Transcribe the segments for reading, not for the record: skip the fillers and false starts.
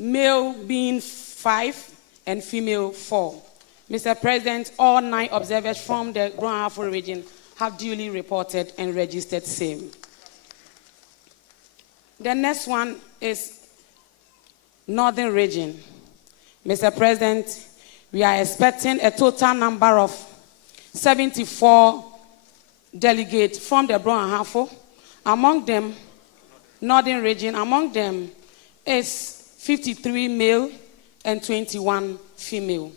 male being 5 and female 4. Mr. President, all 9 observers from the Grand Afro region have duly reported and registered same. The next one is Northern region. Mr. President, we are expecting a total number of 74 delegates from the Grand Afro. Among them, Northern region, among them is 53 male and 21 female.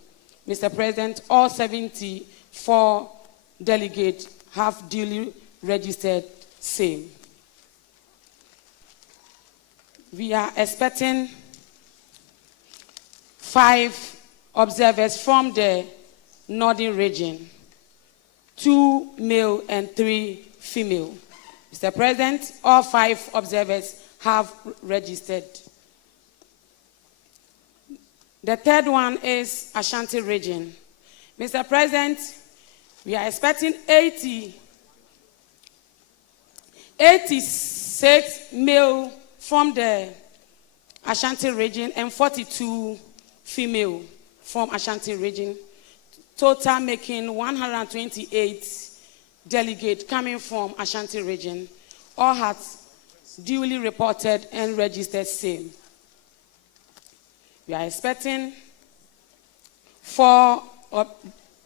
Mr. President, all 74 delegates have duly registered same. We are expecting 5 observers from the Northern region, 2 male and 3 female. Mr. President, all 5 observers have registered. The third one is Ashanti region. Mr. President, we are expecting 86 male from the Ashanti region and 42 female from Ashanti region, total making 128 delegates coming from Ashanti region. All had duly reported and registered same. We are expecting 4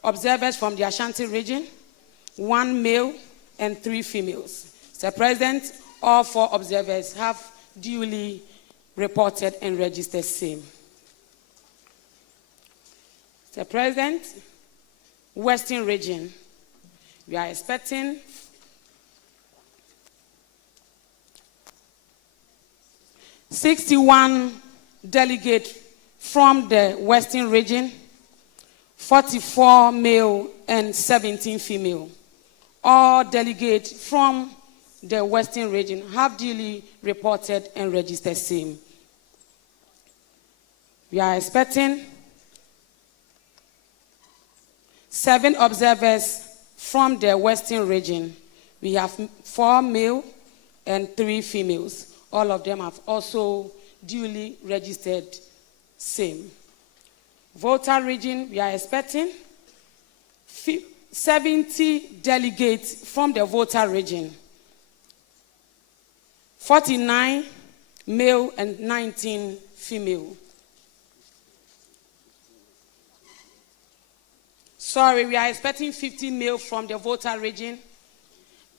observers from the Ashanti region, 1 male and 3 females. Mr. President, all 4 observers have duly reported and registered same. Mr. President, Western region, we are expecting 61 delegates from the Western region, 44 male and 17 female. All delegates from the Western region have duly reported and registered same. We are expecting 7 observers from the Western region. We have 4 male and 3 females. All of them have also duly registered same. Volta region, we are expecting 70 delegates from the Volta region, 49 male and 19 female. Sorry, we are expecting 50 male from the Volta region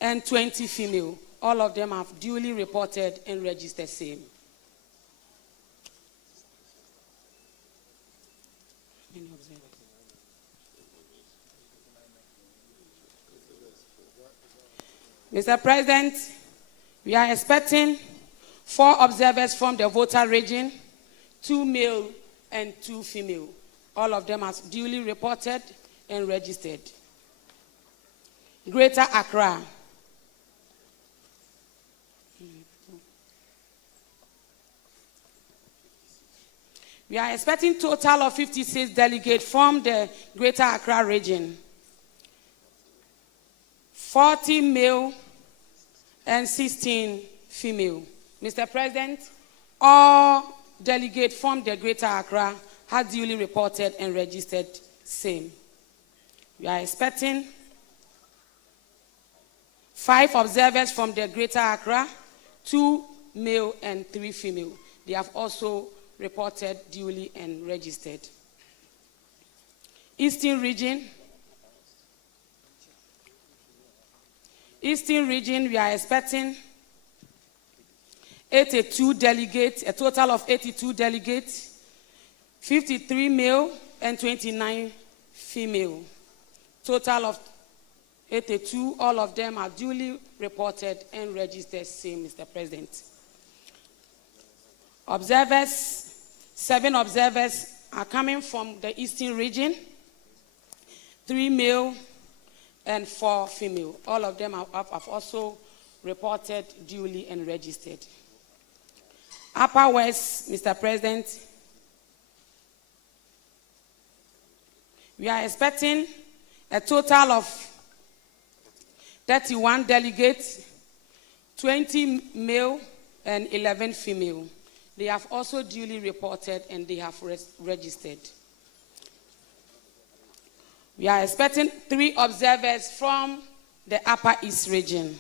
and 20 female. All of them have duly reported and registered same. Mr. President, we are expecting 4 observers from the Volta region, 2 male and 2 female. All of them have duly reported and registered. Greater Accra. We are expecting a total of 56 delegates from the Greater Accra region, 40 male and 16 female. Mr. President, all delegates from the Greater Accra have duly reported and registered same. We are expecting 5 observers from the Greater Accra, 2 male and 3 female. They have also reported duly and registered. Eastern region. Eastern region, we are expecting 82 delegates, a total of 82 delegates, 53 male and 29 female. Total of 82, all of them are duly reported and registered same, Mr. President. Observers, 7 observers are coming from the Eastern region, 3 male and 4 female. All of them have also reported duly and registered. Upper West, Mr. President, we are expecting a total of 31 delegates, 20 male and 11 female. They have also duly reported and they have registered. We are expecting 3 observers from the Upper East region,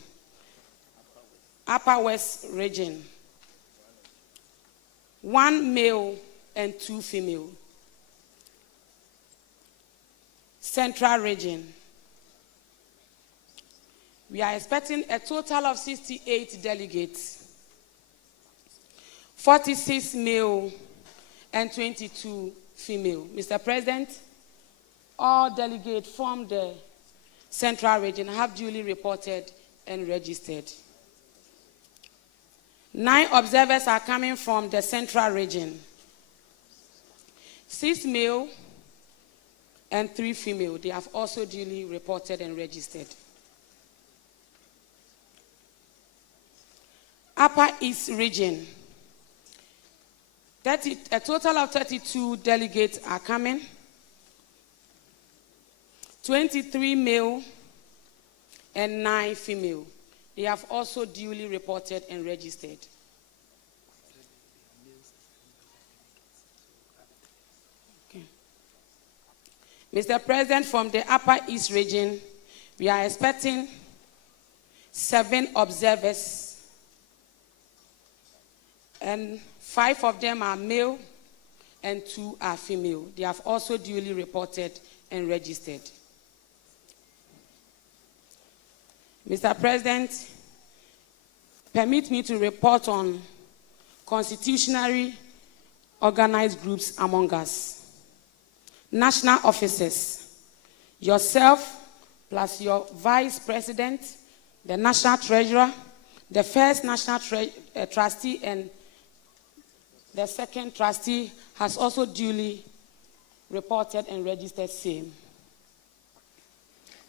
Upper West region, 1 male and 2 female. Central region. We are expecting a total of 68 delegates, 46 male and 22 female. Mr. President, all delegates from the Central region have duly reported and registered. 9 observers are coming from the Central region, 6 male and 3 female. They have also duly reported and registered. Upper East region, a total of 32 delegates are coming, 23 male and 9 female. They have also duly reported and registered. Okay. Mr. President, from the Upper East region, we are expecting 7 observers, and 5 of them are male and 2 are female. They have also duly reported and registered. Mr. President, permit me to report on constitutionally organized groups among us. National officers, yourself plus your vice president, the national treasurer, the first national trustee, and the second trustee has also duly reported and registered same.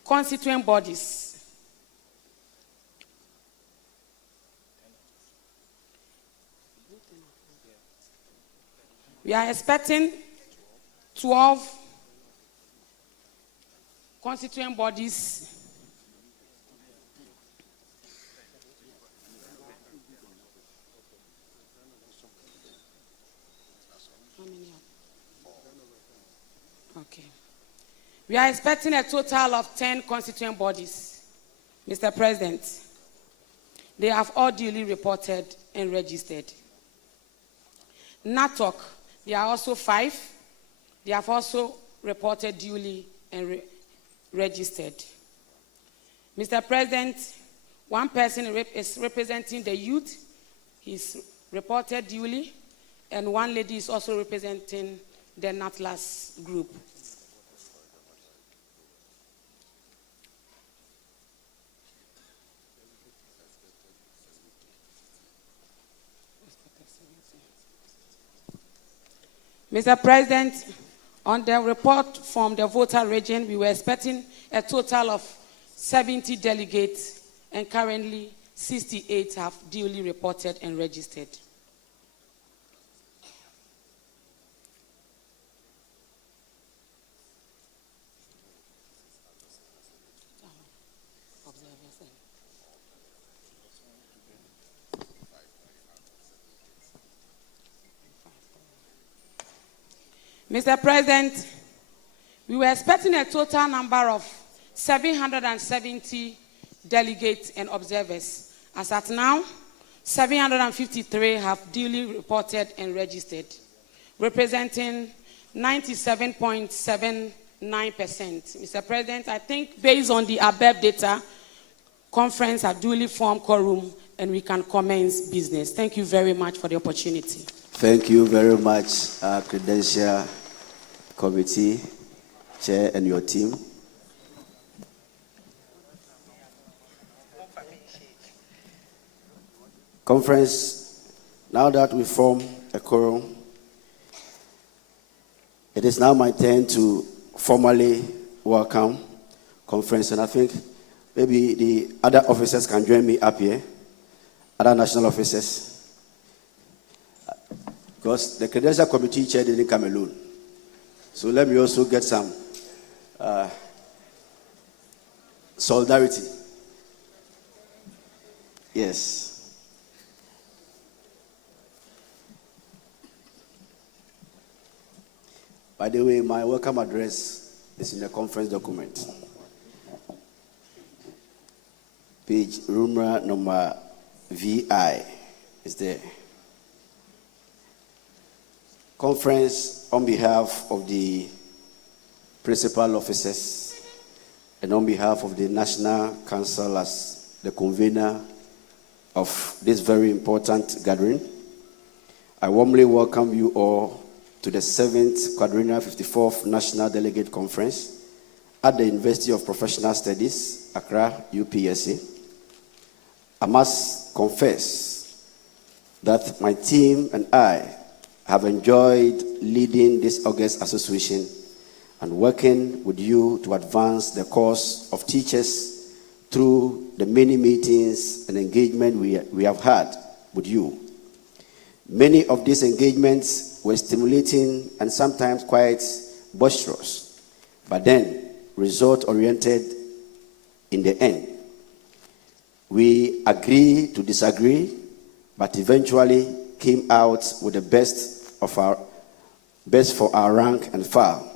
Constituent bodies. We are expecting 12 constituent bodies. Okay. We are expecting a total of 10 constituent bodies, Mr. President. They have all duly reported and registered. NATOC, there are also 5. They have also reported duly and registered. Mr. President, one person is representing the youth. He's reported duly, and one lady is also representing the NATLAS group. Mr. President, on the report from the voter region, we were expecting a total of 70 delegates, and currently 68 have duly reported and registered. Mr. President, we were expecting a total number of 770 delegates and observers. As at now, 753 have duly reported and registered, representing 97.79%. Mr. President, I think based on the above data, conference are duly formed quorum and we can commence business. Thank you very much for the opportunity. Thank you very much, Credential Committee Chair and your team. Conference, now that we form a quorum, it is now my turn to formally welcome conference, and I think maybe the other officers can join me up here, other national officers, because the Credential Committee Chair didn't come alone. So let me also get some solidarity. Yes. By the way, my welcome address is in the conference document. Page Rumra number VI is there. Conference on behalf of the principal officers and on behalf of the National Council as the convener of this very important gathering, I warmly welcome you all to the 7th Quadrennial 54th National Delegate Conference at the University of Professional Studies, Accra, UPSA. I must confess that my team and I have enjoyed leading this August association and working with you to advance the cause of teachers through the many meetings and engagement we have had with you. Many of these engagements were stimulating and sometimes quite boisterous, but then result-oriented in the end. We agreed to disagree, but eventually came out with the best for our rank and file,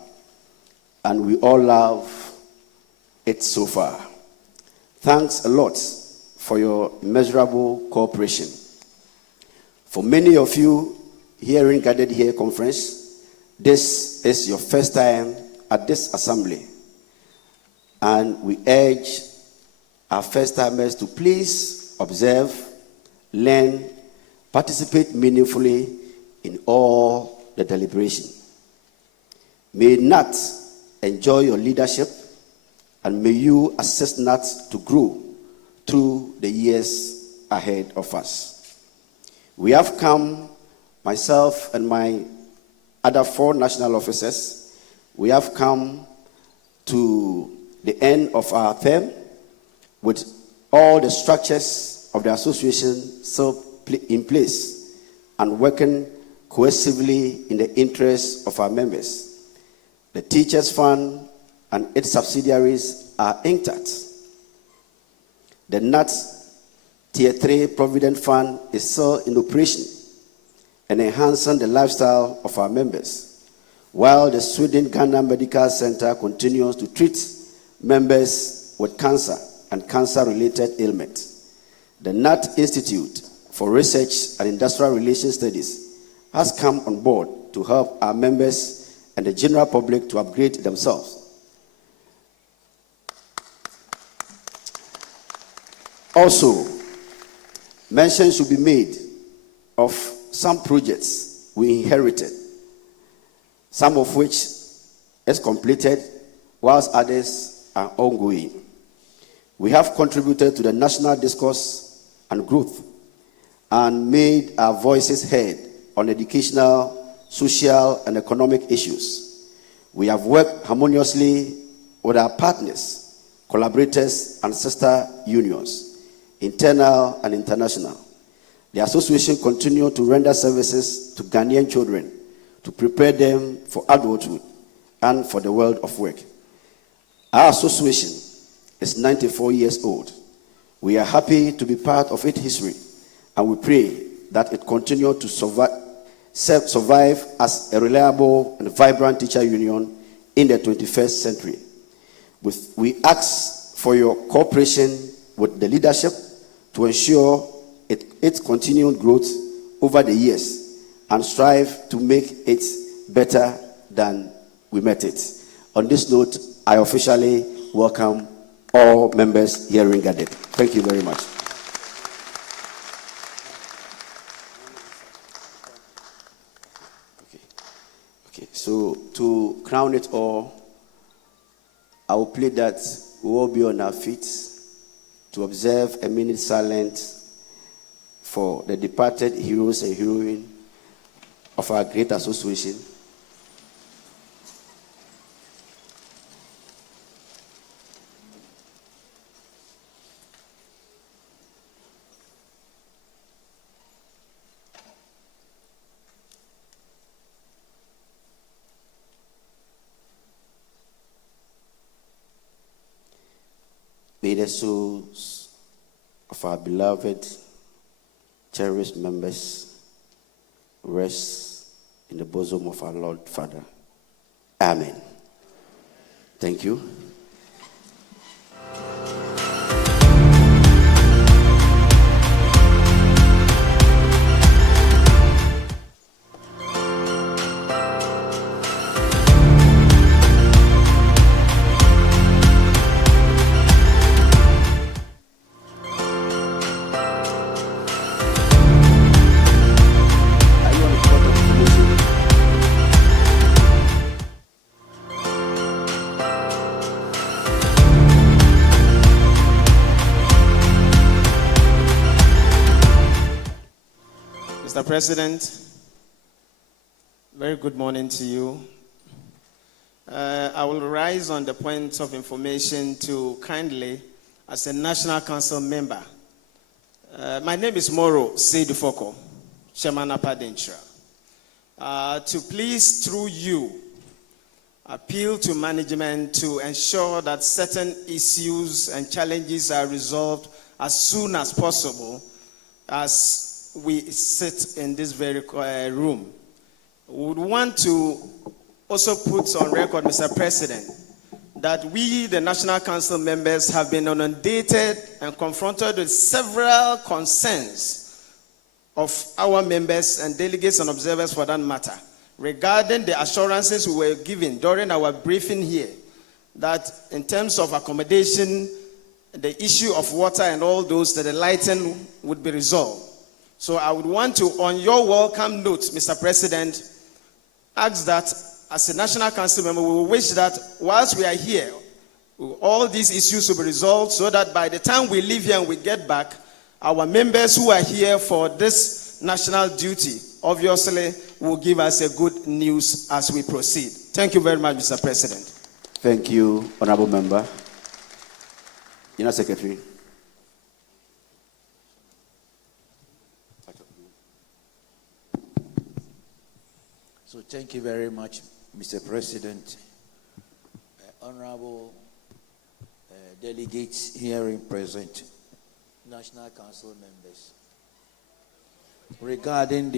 and we all love it so far. Thanks a lot for your immeasurable cooperation. For many of you hearing gathered here conference, this is your first time at this assembly, and we urge our first-timers to please observe, learn, participate meaningfully in all the deliberation. May NAT enjoy your leadership, and may you assist NAT to grow through the years ahead of us. We have come, myself and my other 4 national officers, we have come to the end of our term with all the structures of the association still in place and working cohesively in the interests of our members. The Teachers Fund and its subsidiaries are intact. The NAT Tier 3 Provident Fund is still in operation and enhancing the lifestyle of our members, while the Sweden-Ghana Medical Center continues to treat members with cancer and cancer-related ailments. The NAT Institute for Research and Industrial Relations Studies has come on board to help our members and the general public to upgrade themselves. Also, mention should be made of some projects we inherited, some of which is completed, whilst others are ongoing. We have contributed to the national discourse and growth and made our voices heard on educational, social, and economic issues. We have worked harmoniously with our partners, collaborators, and sister unions, internal and international. The association continues to render services to Ghanaian children to prepare them for adulthood and for the world of work. Our association is 94 years old. We are happy to be part of its history, and we pray that it continue to survive as a reliable and vibrant teacher union in the 21st century. We ask for your cooperation with the leadership to ensure its continued growth over the years and strive to make it better than we met it. On this note, I officially welcome all members hearing gathered. Thank you very much. Okay. So to crown it all, I will plead that we all be on our feet to observe a minute silence for the departed heroes and heroines of our great association. May the souls of our beloved, cherished members rest in the bosom of our Lord Father. Amen. Thank you. Are you on the court of information? Mr. President, very good morning to you. I will rise on the point of information to kindly, as a National Council member. My name is Moro Seydufoko, Chairman Apadentra. To please, through you, appeal to management to ensure that certain issues and challenges are resolved as soon as possible as we sit in this very room. We would want to also put on record, Mr. President, that we, the National Council members, have been inundated and confronted with several concerns of our members and delegates and observers for that matter, regarding the assurances we were given during our briefing here, that in terms of accommodation, the issue of water and all those, that the lighting would be resolved. So I would want to, on your welcome note, Mr. President, ask that as a National Council member, we will wish that whilst we are here, all these issues will be resolved so that by the time we leave here and we get back, our members who are here for this national duty, obviously, will give us a good news as we proceed. Thank you very much, Mr. President. Thank you, Honorable Member. General Secretary. So thank you very much, Mr. President. Honorable delegates hearing present, National Council members. Regarding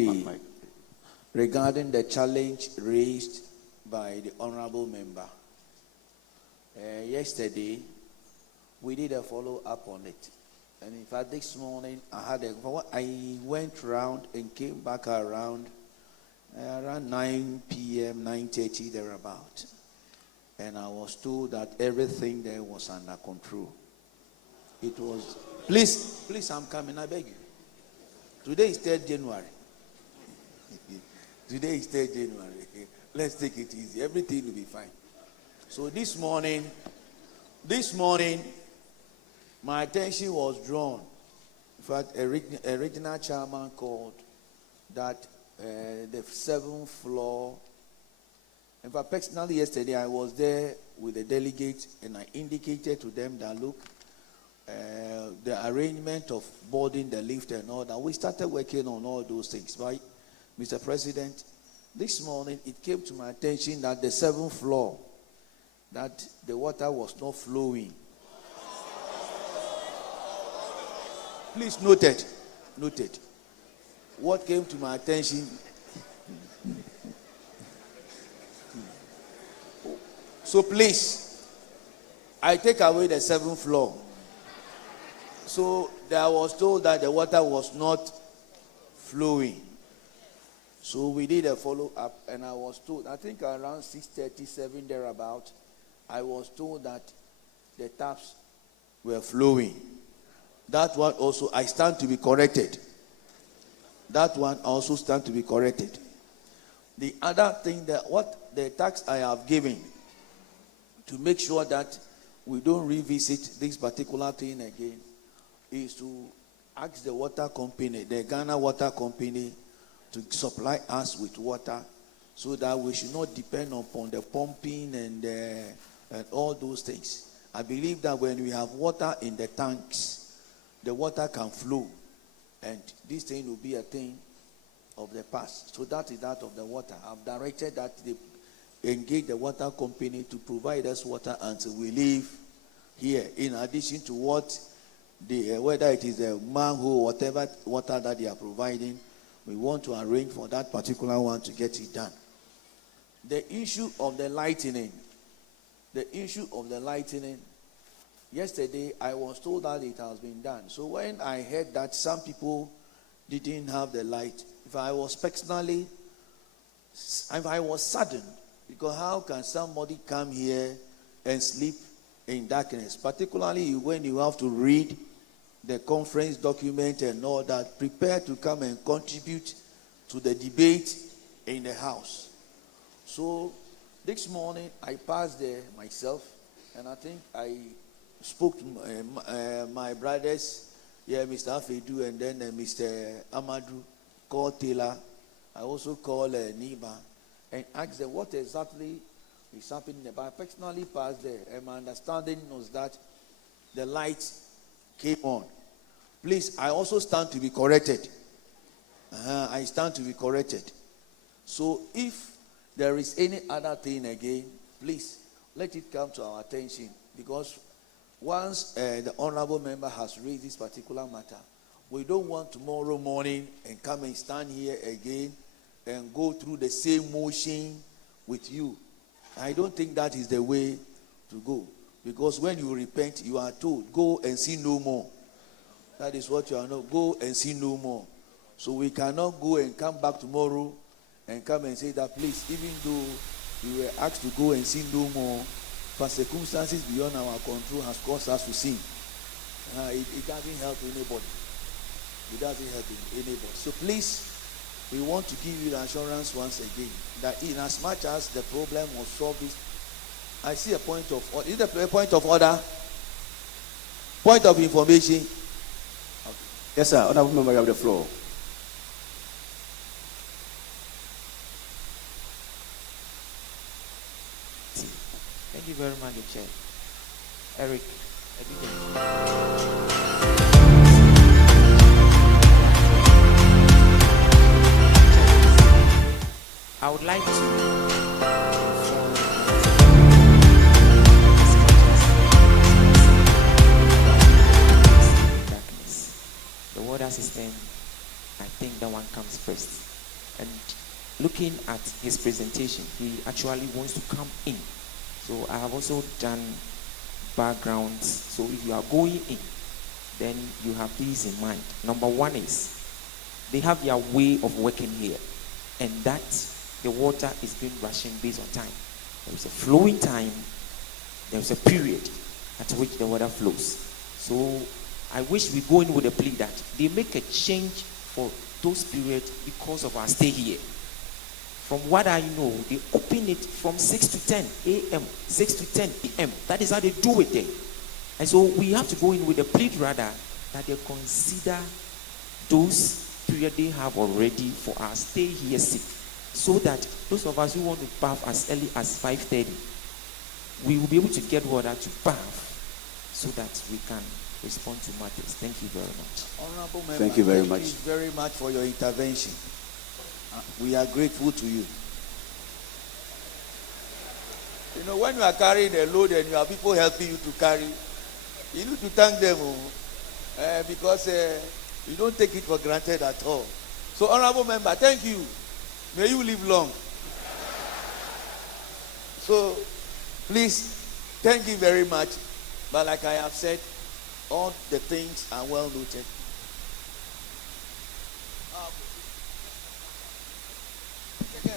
the challenge raised by the honorable member, yesterday we did a follow-up on it. And in fact, this morning I went round and came back around 9 p.m., 9:30 thereabout. And I was told that everything there was under control. It was, please, I'm coming, I beg you. Today is 3rd January. Today is 3rd January. Let's take it easy. Everything will be fine. So this morning, my attention was drawn. In fact, a regional chairman called that the 7th floor. In fact, personally, yesterday I was there with the delegates and I indicated to them that, look, the arrangement of boarding the lift and all that, we started working on all those things, right? Mr. President, this morning it came to my attention that the 7th floor, that the water was not flowing. Please note it. What came to my attention? So please, I take away the 7th floor. So I was told that the water was not flowing. So we did a follow-up and I was told, I think around 6:37 thereabout, I was told that the taps were flowing. That one also, I stand to be corrected. That one also stand to be corrected. The other thing, that what the tax I have given to make sure that we don't revisit this particular thing again is to ask the water company, the Ghana Water Company, to supply us with water so that we should not depend upon the pumping and all those things. I believe that when we have water in the tanks, the water can flow, and this thing will be a thing of the past. So that is that of the water. I've directed that they engage the water company to provide us water until we leave here, in addition to what whether it is a manhole, whatever water that they are providing, we want to arrange for that particular one to get it done. the issue of the lightning. Yesterday, I was told that it has been done. So when I heard that some people didn't have the light, I was saddened, because how can somebody come here and sleep in darkness, particularly when you have to read the conference document and all that, prepare to come and contribute to the debate in the house. So this morning I passed there myself, and I think I spoke to my brothers, Mr. Afedu, and then Mr. Amadou, called Taylor. I also called Niba and asked them what exactly is happening there. But I personally passed there, and my understanding was that the light came on. Please, I also stand to be corrected. I stand to be corrected. So if there is any other thing again, please let it come to our attention, because once the honorable member has raised this particular matter, we don't want tomorrow morning and come and stand here again and go through the same motion with you. I don't think that is the way to go, because when you repent, you are told, go and sin no more. That is what you are not. Go and sin no more. So we cannot go and come back tomorrow and come and say that, please, even though we were asked to go and sin no more, but circumstances beyond our control has caused us to sin. It doesn't help anybody. It doesn't help anybody. So please, we want to give you the assurance once again that in as much as the problem was solved, I see a point of order. Is it a point of order? Point of information? Okay. Yes, sir. Honorable member, you have the floor. Thank you very much, Chair. Eric, I would like to inform darkness. The water system, I think that one comes first. And looking at his presentation, he actually wants to come in. So I have also done backgrounds. So if you are going in, then you have these in mind. Number one is they have their way of working here, and that the water is being rationed based on time. There is a flowing time, there is a period at which the water flows. So I wish we go in with a plea that they make a change for those periods because of our stay here. From what I know, they open it from 6 to 10 a.m., 6 to 10 p.m. That is how they do it there. And so we have to go in with a plea rather that they consider those periods they have already for our stay here sick, so that those of us who want to bath as early as 5:30, we will be able to get water to bath so that we can respond to matters. Thank you very much. Honorable member, thank you very much. Thank you very much for your intervention. We are grateful to you. You know, when you are carrying a load and you have people helping you to carry, you need to thank them because you don't take it for granted at all. So, honorable member, thank you. May you live long. So, please, thank you very much. But like I have said, all the things are well noted.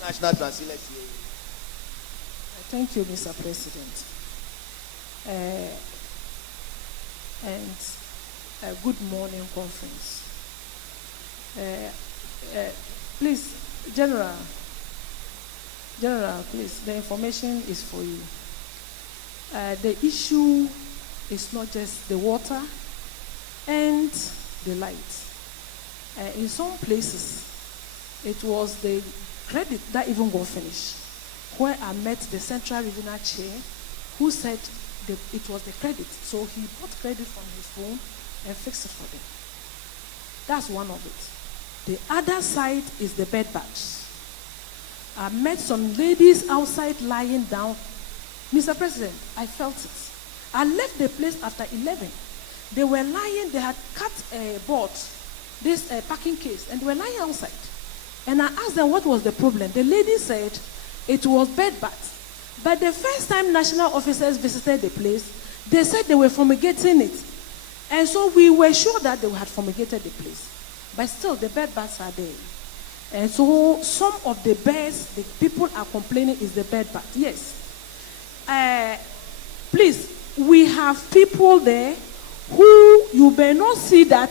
National Translator. Thank you, Mr. President. And good morning, conference. Please, General, please, the information is for you. The issue is not just the water and the light. In some places, it was the credit that even got finished, where I met the Central Regional Chair who said it was the credit. So he bought credit from his phone and fixed it for them. That's one of it. The other side is the bed bugs. I met some ladies outside lying down. Mr. President, I felt it. I left the place after 11. They were lying, they had cut a board, this packing case, and they were lying outside. And I asked them what was the problem. The lady said it was bed bugs. But the first time national officers visited the place, they said they were fumigating it. And so we were sure that they had fumigated the place. But still, the bed bugs are there. And so some of the birds, the people are complaining is the bed bugs. Yes. Please, we have people there who you may not see that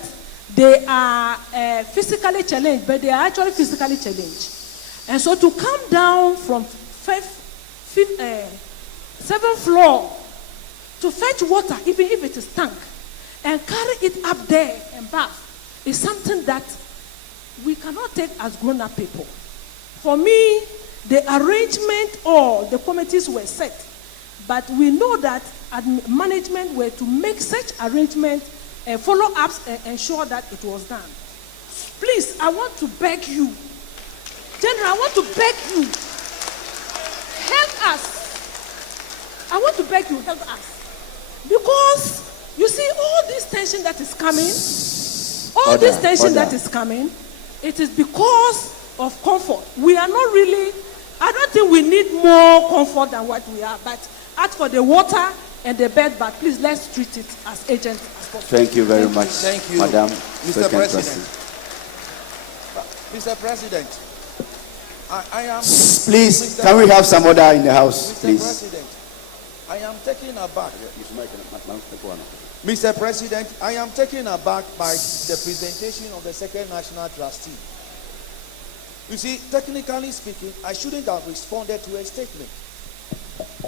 they are physically challenged, but they are actually physically challenged. And so to come down from seventh floor to fetch water, even if it is tank, and carry it up there and bath is something that we cannot take as grown-up people. For me, the arrangement or the committees were set, but we know that management were to make such arrangement, follow-ups, and ensure that it was done. Please, I want to beg you, General, I want to beg you, help us. I want to beg you, help us. Because, you see, all this tension that is coming, that is coming, it is because of comfort. We are not really, I don't think we need more comfort than what we are, but as for the water and the bed, but please let's treat it as agents as possible. Thank you very much, Thank you, Madam Mr. President. Mr. President, I am. Please, can we have some order in the house, Mr. please? President, I am taken aback. Mr. President, I am taken aback by the presentation of the second national trustee. You see, technically speaking, I shouldn't have responded to a statement.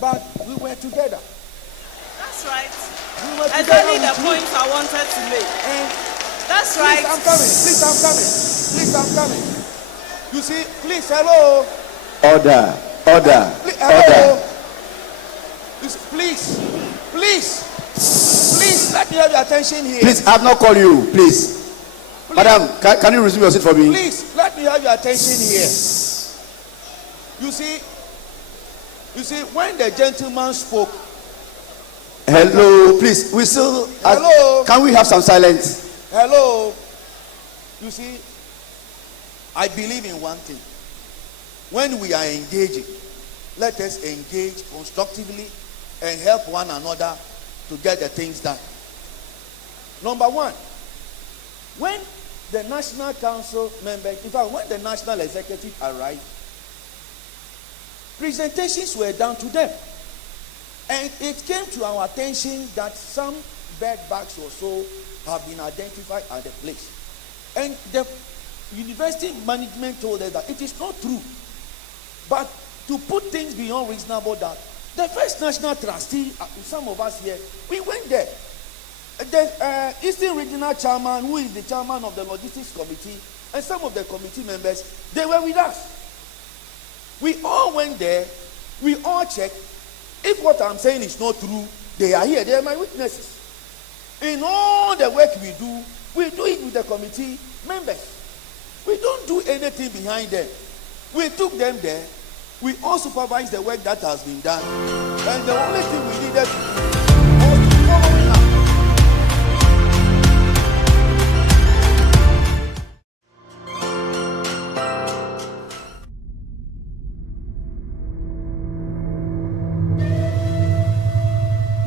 But we were together. That's right. We were Exactly together the with point I wanted to make. And That's right. please, I'm coming. You see, please, hello. Order. Hello. You see, please, let me have your attention here. Please, I have not called you. Please. Madam, can you resume your seat for me? Please, let me have your attention here. You see, when the gentleman spoke. Hello, please. We still. Hello. Can we have some silence? Hello. You see, I believe in one thing. When we are engaging, let us engage constructively and help one another to get the things done. Number one, when the National Council members, in fact, when the National Executive arrived, presentations were done to them. And it came to our attention that some bed bugs or so have been identified at the place. And the university management told us that it is not true. But to put things beyond reasonable doubt, the first national trustee, some of us here, we went there. The Eastern Regional Chairman, who is the chairman of the Logistics Committee, and some of the committee members, they were with us. We all went there, we all checked. If what I'm saying is not true, they are here, they are my witnesses. In all the work we do it with the committee members. We don't do anything behind them. We took them there, we all supervised the work that has been done. And the only thing we needed to do was to follow it up.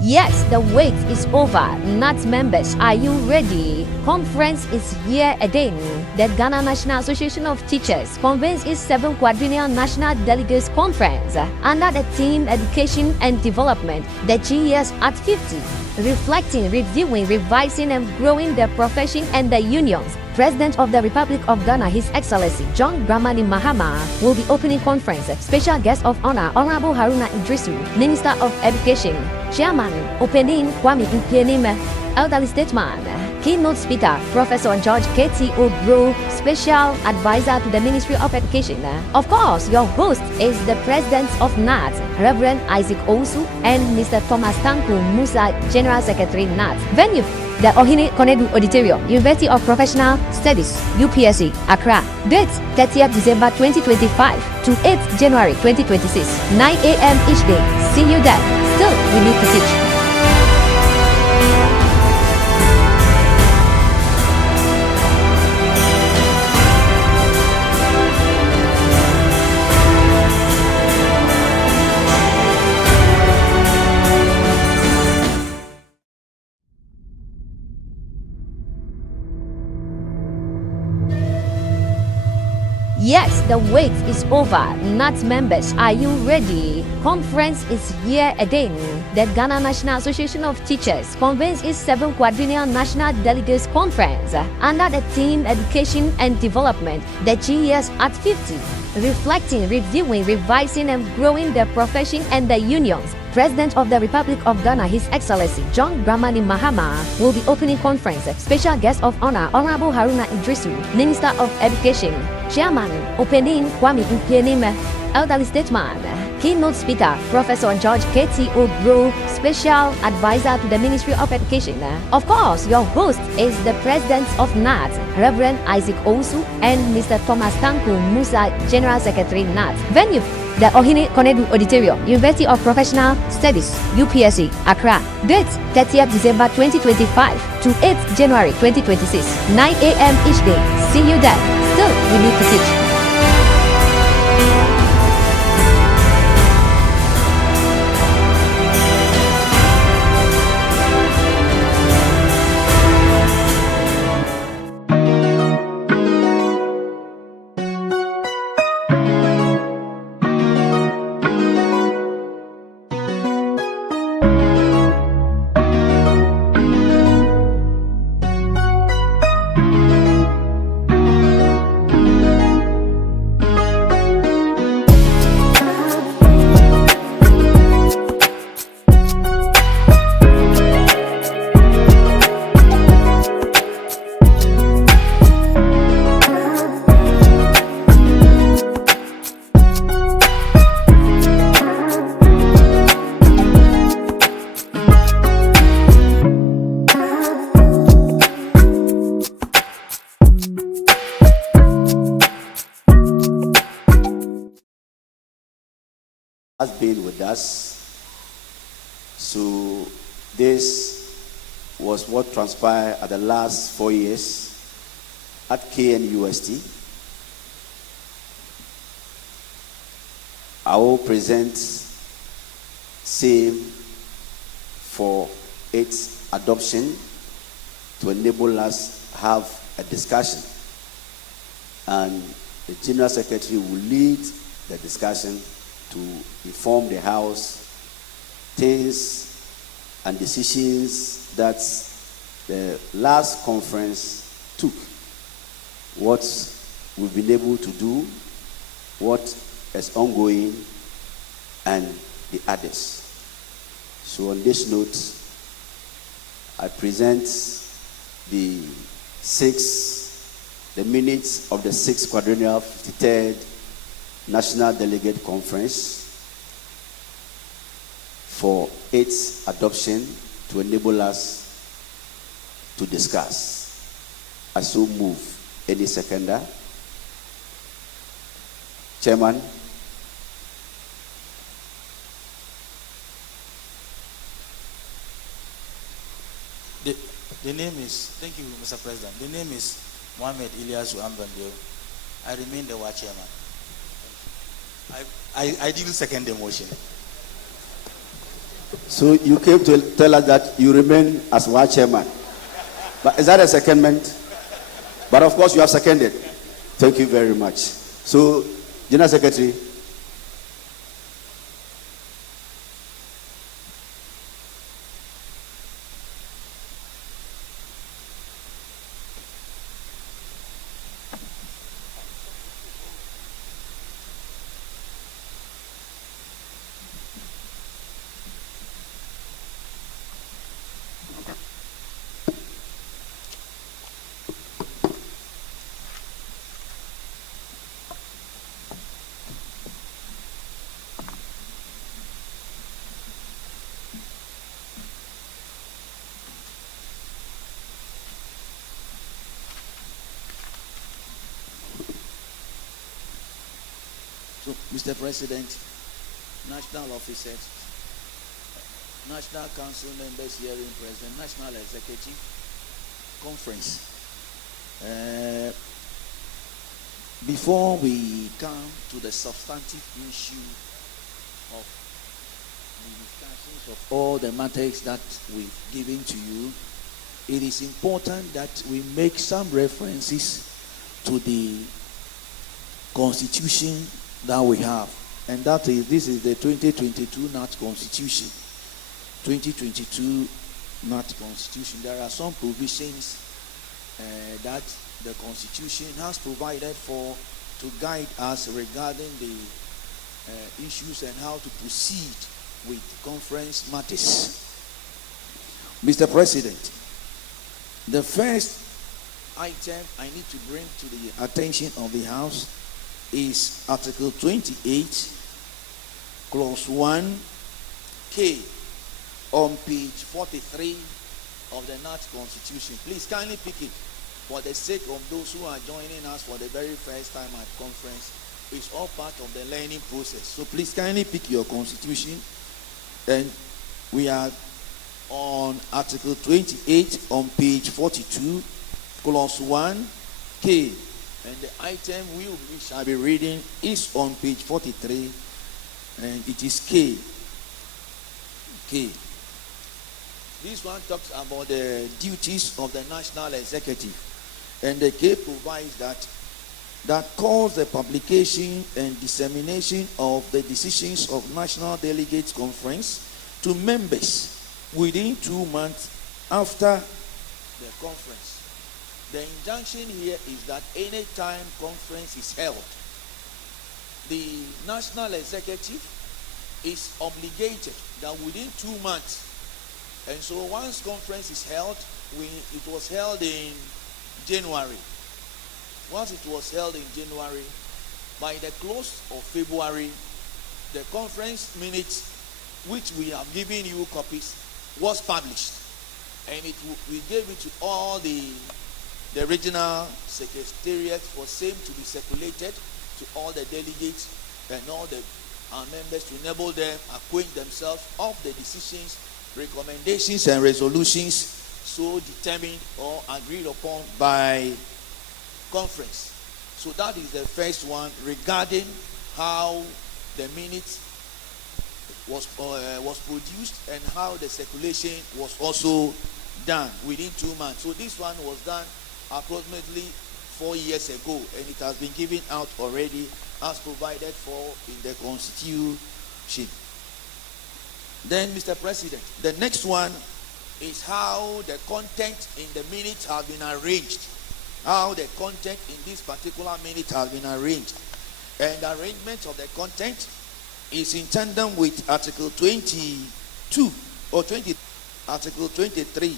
Yes, the wait is over. NAT members, are you ready? Conference is here again. The Ghana National Association of Teachers convenes its 7th Quadrennial National Delegates Conference under the theme Education and Development, the GES at 50, reflecting, reviewing, revising, and growing the profession and the unions. President of the Republic of Ghana, His Excellency John Dramani Mahama, will be opening conference. Special guest of honor, Honorable Haruna Idrisu, Minister of Education. Chairman, opening Kwame Nkrumah, elderly statesman. Keynote speaker, Professor George K.T. Obro, special advisor to the Ministry of Education. Of course, your host is the President of NAT, Reverend Isaac Owusu, and Mr. Thomas Tanku Musa, General Secretary NAT. Venue, the OHENE KONADU Auditorium, University of Professional Studies, UPSA, Accra. Date, 30th December 2025 to 8th January 2026, 9 a.m. each day. See you there. Still, we need to teach. the wait is over. NAT members, are you ready? Conference is here again. The Ghana National Association of Teachers convenes its 7th Quadrennial National Delegates Conference under the theme Education and Development, the GES at 50. Reflecting, reviewing, revising, and growing the profession and the unions. President of the Republic of Ghana, His Excellency John Dramani Mahama, will be opening conference. Special guest of honor, Honorable Haruna Idrisu, Minister of Education. Chairman, opening Kwame Nkrumah, elderly statesman. Keynote speaker, Professor George K.T. Ogro, special advisor to the Ministry of Education. Of course, your host is the President of NAT, Reverend Isaac Owusu, and Mr. Thomas Tanku Musa, General Secretary NAT. Venue, the OHENE KONADU Auditorium, University of Professional Studies, UPSA, Accra. Date, 30th December 2025 to 8th January 2026, 9 a.m. each day. See you there. Still, we need to teach. Has been with us. So this was what transpired at the last 4 years at KNUST. I will present same for its adoption to enable us have a discussion, and the General Secretary will lead the discussion to inform the House things and decisions that the last conference took, what we've been able to do, what is ongoing, and the others. So on this note, I present the minutes of the 6th Quadrennial 53rd National Delegate Conference for its adoption to enable us to discuss. I so move. Any seconder? Chairman? The name is, thank you, Mr. President. The name is Mohamed Ilyasu Ambandeo. I remain the War Chairman. I didn't second the motion. So you came to tell us that you remain as War Chairman. But is that a secondment? But of course you have seconded. Thank you very much. So, General Secretary. So, Mr. President, national officers, National Council members, hearing President, National Executive Conference. Before we come to the substantive issue of the discussions of all the matters that we've given to you, it is important that we make some references to the constitution that we have. And this is the 2022 NAT Constitution. 2022 NAT Constitution. There are some provisions that the Constitution has provided for to guide us regarding the issues and how to proceed with conference matters. Mr. President, the first item I need to bring to the attention of the House is Article 28, Clause 1K on page 43 of the NAT Constitution. Please kindly pick it for the sake of those who are joining us for the very first time at conference. It's all part of the learning process. So please kindly pick your Constitution. And we are on Article 28 on page 42, Clause 1K. And the item we shall be reading is on page 43, and it is K. K. This one talks about the duties of the National Executive. And the K provides that calls the publication and dissemination of the decisions of National Delegates Conference to members within 2 months after the conference. The injunction here is that any time conference is held, the National Executive is obligated that within 2 months, and so once conference is held, it was held in January. Once it was held in January, by the close of February, the conference minutes, which we have given you copies, was published. And we gave it to all the regional secretariats for same to be circulated to all the delegates and all our members to enable them acquaint themselves of the decisions, recommendations, and resolutions so determined or agreed upon by conference. So that is the first one regarding how the minutes was produced and how the circulation was also done within 2 months. So this one was done approximately 4 years ago, and it has been given out already as provided for in the Constitution. Then, Mr. President, the next one is how the content in the minutes have been arranged. How the content in this particular minute has been arranged. And the arrangement of the content is in tandem with Article 22 or 20, Article 23.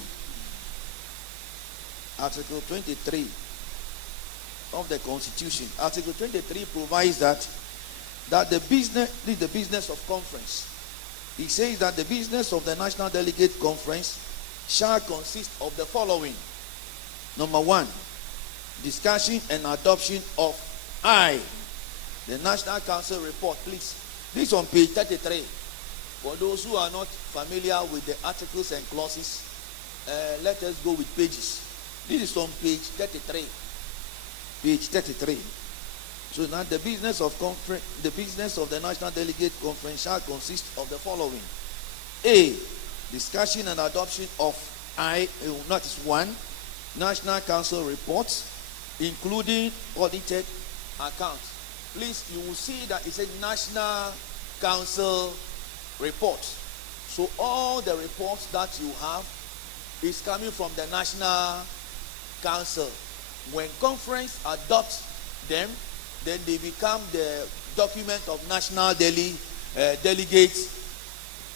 Article 23 of the Constitution. Article 23 provides that the business of conference. It says that the business of the National Delegate Conference shall consist of the following. Number 1, discussion and adoption of the National Council report. Please, this on page 33. For those who are not familiar with the articles and clauses, let us go with pages. This is on page 33. Page 33. So now the business of the National Delegate Conference shall consist of the following. A, discussion and adoption of notice 1, National Council reports, including audited accounts. Please, you will see that it's a National Council report. So all the reports that you have is coming from the National Council. When conference adopts them, then they become the document of National Delegates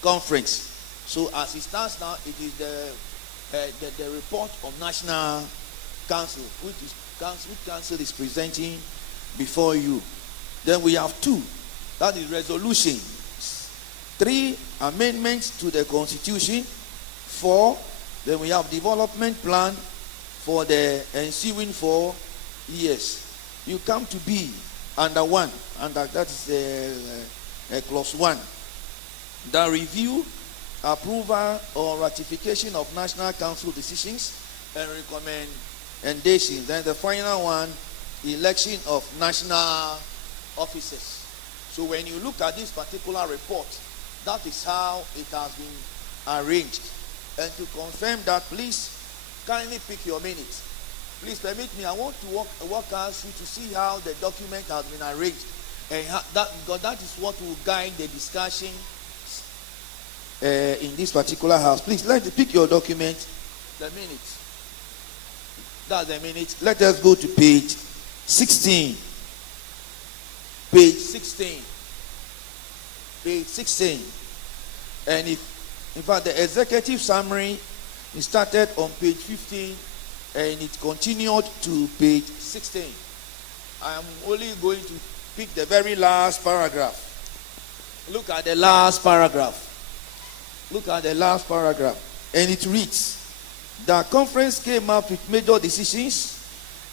Conference. So as it stands now, it is the report of National Council, which Council is presenting before you. Then we have 2, that is resolution. 3, amendments to the Constitution. 4, then we have development plan for the ensuing 4 years. You come to B under 1, and that is clause 1. The review, approval, or ratification of National Council decisions and recommendations. Then the final one, election of national officers. So when you look at this particular report, that is how it has been arranged. And to confirm that, please kindly pick your minutes. Please permit me. I want to walk us through to see how the document has been arranged, and because that is what will guide the discussion in this particular house. Please pick your document. The minute. That's the minute. Let us go to page 16. Page 16. Page 16. And in fact, the executive summary is started on page 15 and it continued to page 16. I am only going to pick the very last paragraph. Look at the last paragraph. Look at the last paragraph. And it reads, the conference came up with major decisions,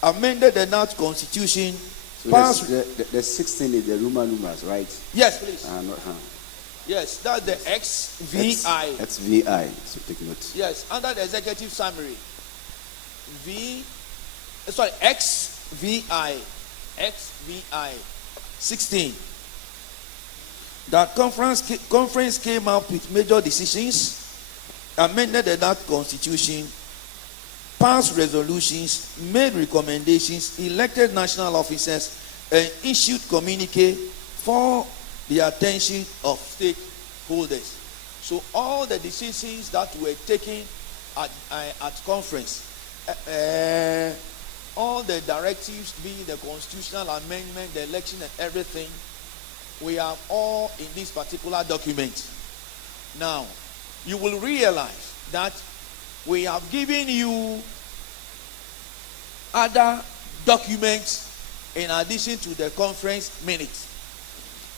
amended the Gnat Constitution, So passed... the 16 is the numerals, right? Yes, please. Not, Yes, that's the XVI. XVI. So take note. Yes, under the executive summary. XVI. 16. That conference came up with major decisions, amended the Gnat Constitution, passed resolutions, made recommendations, elected national officers, and issued communique for the attention of stakeholders. So all the decisions that were taken at conference, all the directives, being the constitutional amendment, the election, and everything, we are all in this particular document. Now, you will realize that we have given you other documents in addition to the conference minutes.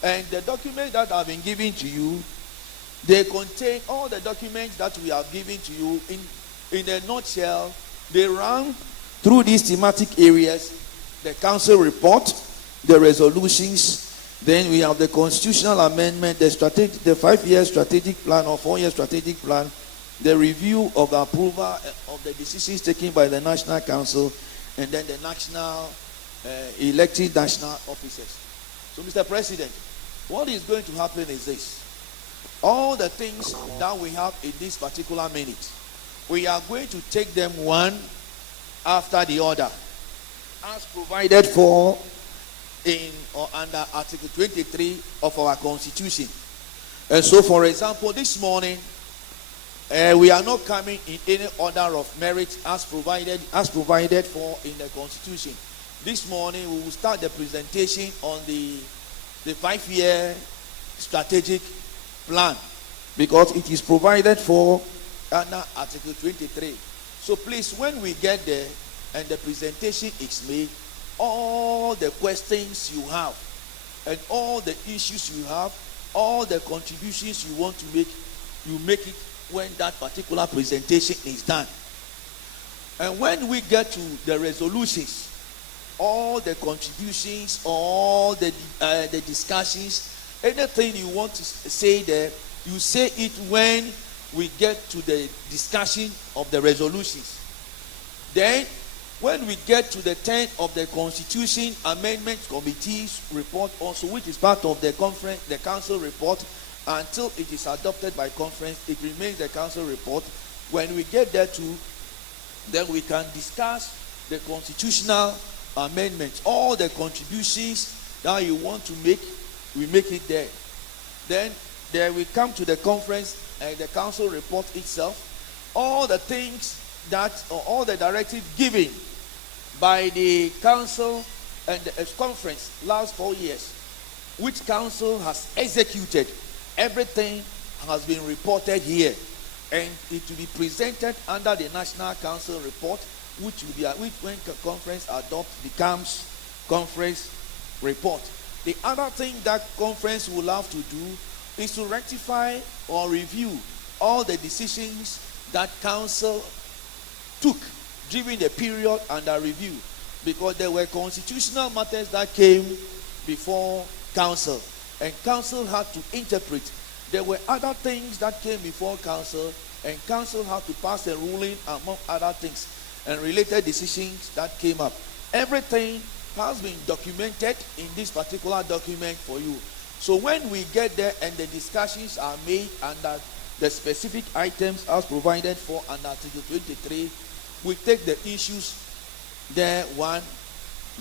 And the documents that have been given to you, they contain all the documents that we have given to you in a nutshell. They run through these thematic areas: the council report, the resolutions, then we have the constitutional amendment, the 5-year strategic plan or 4-year strategic plan, the review of the approval of the decisions taken by the National Council, and then the national elected national officers. So, Mr. President, what is going to happen is this: all the things that we have in this particular minute, we are going to take them one after the other, as provided for in or under Article 23 of our Constitution. And so, for example, this morning, we are not coming in any order of merit as provided for in the Constitution. This morning, we will start the presentation on the 5-year strategic plan, because it is provided for under Article 23. So please, when we get there and the presentation is made, all the questions you have and all the issues you have, all the contributions you want to make, you make it when that particular presentation is done. And when we get to the resolutions, all the contributions, all the discussions, anything you want to say there, you say it when we get to the discussion of the resolutions. Then, when we get to the 10 of the Constitution Amendment Committee's report also, which is part of the conference, the council report, until it is adopted by conference, it remains the council report. When we get there too, then we can discuss the constitutional amendments, all the contributions that you want to make, we make it there. Then there we come to the conference and the council report itself, all the things that, or all the directives given by the council and the conference last 4 years, which council has executed, everything has been reported here, and it will be presented under the National Council report, which will be when the conference adopts becomes conference report. The other thing that conference will have to do is to rectify or review all the decisions that council took during the period under review, because there were constitutional matters that came before council and council had to interpret. There were other things that came before council and council had to pass a ruling, among other things, and related decisions that came up. Everything has been documented in this particular document for you. So when we get there and the discussions are made under the specific items as provided for under Article 23, we take the issues there one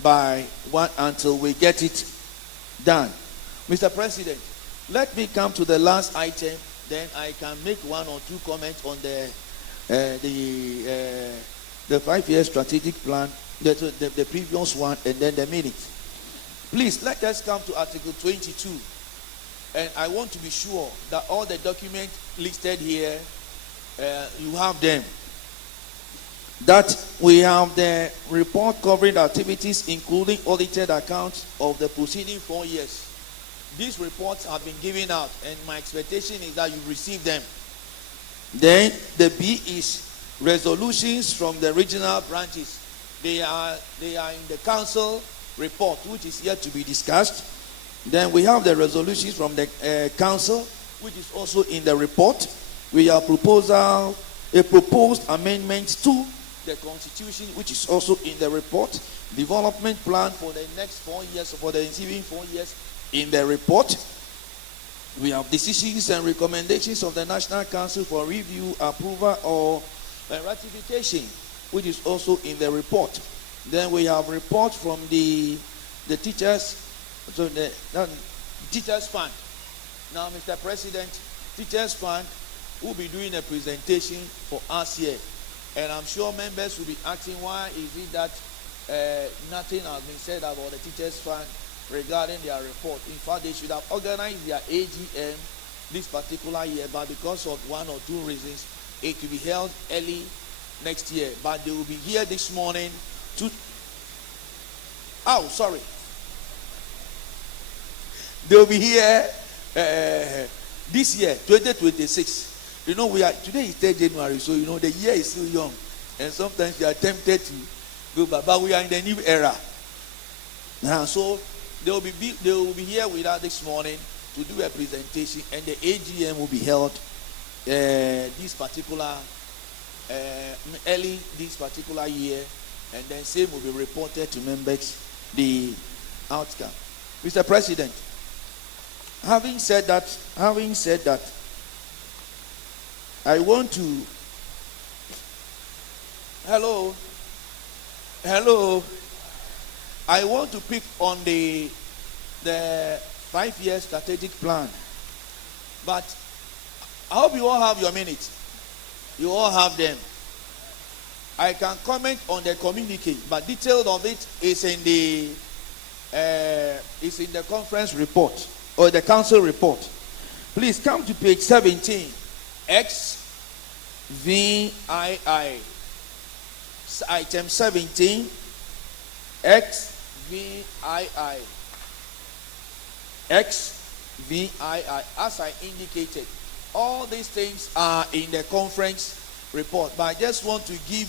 by one until we get it done. Mr. President, let me come to the last item, then I can make one or two comments on the 5-year strategic plan, the previous one, and then the minutes. Please, let us come to Article 22. And I want to be sure that all the documents listed here, you have them. That we have the report covering activities including audited accounts of the preceding 4 years. These reports have been given out, and my expectation is that you receive them. Then the B is resolutions from the regional branches. They are in the council report, which is yet to be discussed. Then we have the resolutions from the council, which is also in the report. We have a proposed amendment to the constitution, which is also in the report. Development plan for the next 4 years, for the ensuing 4 years, in the report. We have decisions and recommendations of the National Council for review, approval, or ratification, which is also in the report. Then we have report from the teachers, so the teachers fund. Now, Mr. President, teachers fund will be doing a presentation for us here, and I'm sure members will be asking, why is it that nothing has been said about the teachers fund regarding their report? In fact, they should have organized their AGM this particular year, but because of one or two reasons, it will be held early next year. But they will be here this morning to... They will be here this year, 2026. You know, today is 3rd January, so you know the year is still young, and sometimes you are tempted to go back. But we are in the new era now, so they will be here with us this morning to do a presentation, and the AGM will be held this particular early this particular year, and then same will be reported to members the outcome. Mr. President, having said that, I want to hello. I want to pick on the 5-year strategic plan. But I hope you all have your minutes. You all have them. I can comment on the communique, but details of it is in the conference report or the council report. Please come to page 17. XVI. Item 17. XVI. As I indicated, all these things are in the conference report, but I just want to give